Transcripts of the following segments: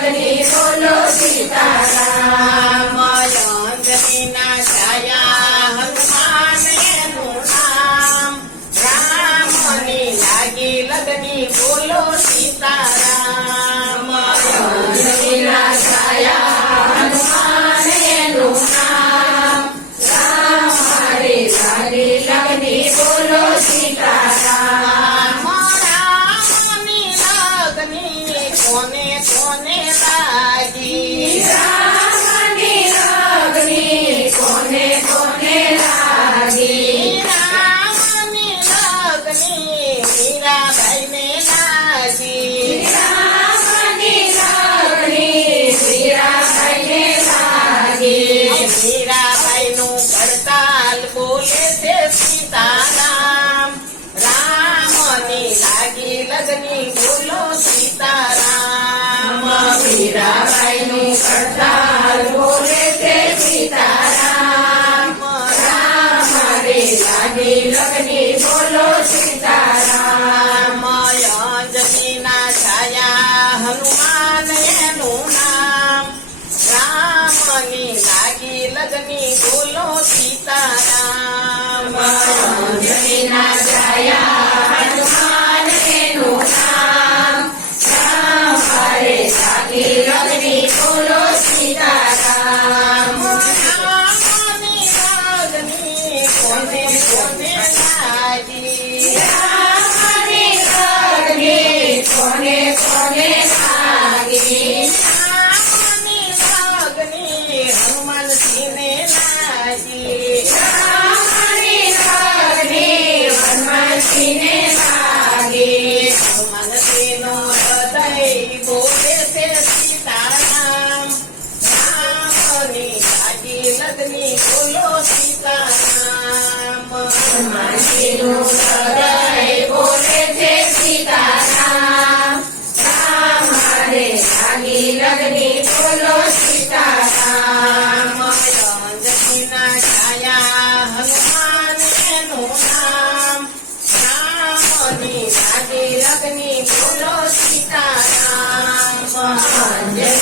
ચાંદની બોલો સીતારામ ચાંદની ના છાયા હનુમાન રામની લાગી બોલો સીતારામ ninguno citará. Amém.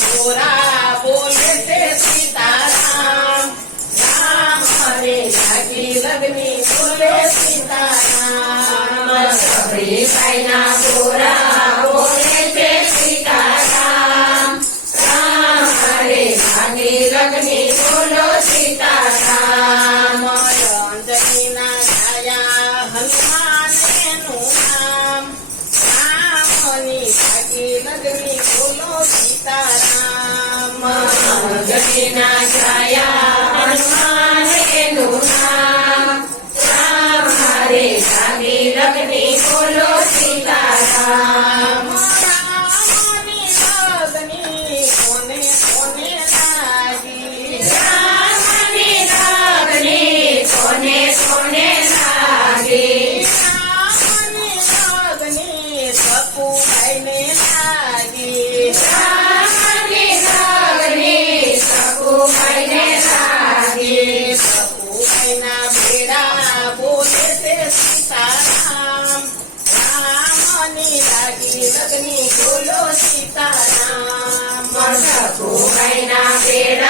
ગોરા અગ્નિ બોલો સીતારામ. મસ્ત કોઈના પેડ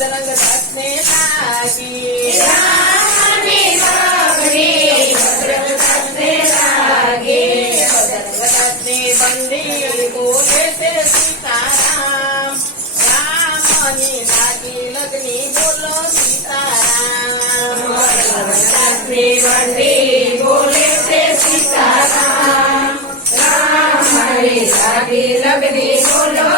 સદરંગ રસને લાગી રામે સાગરે સદરંગ રસને લાગે સદરંગ સીતારામ. રામની લાગી લગની બોલો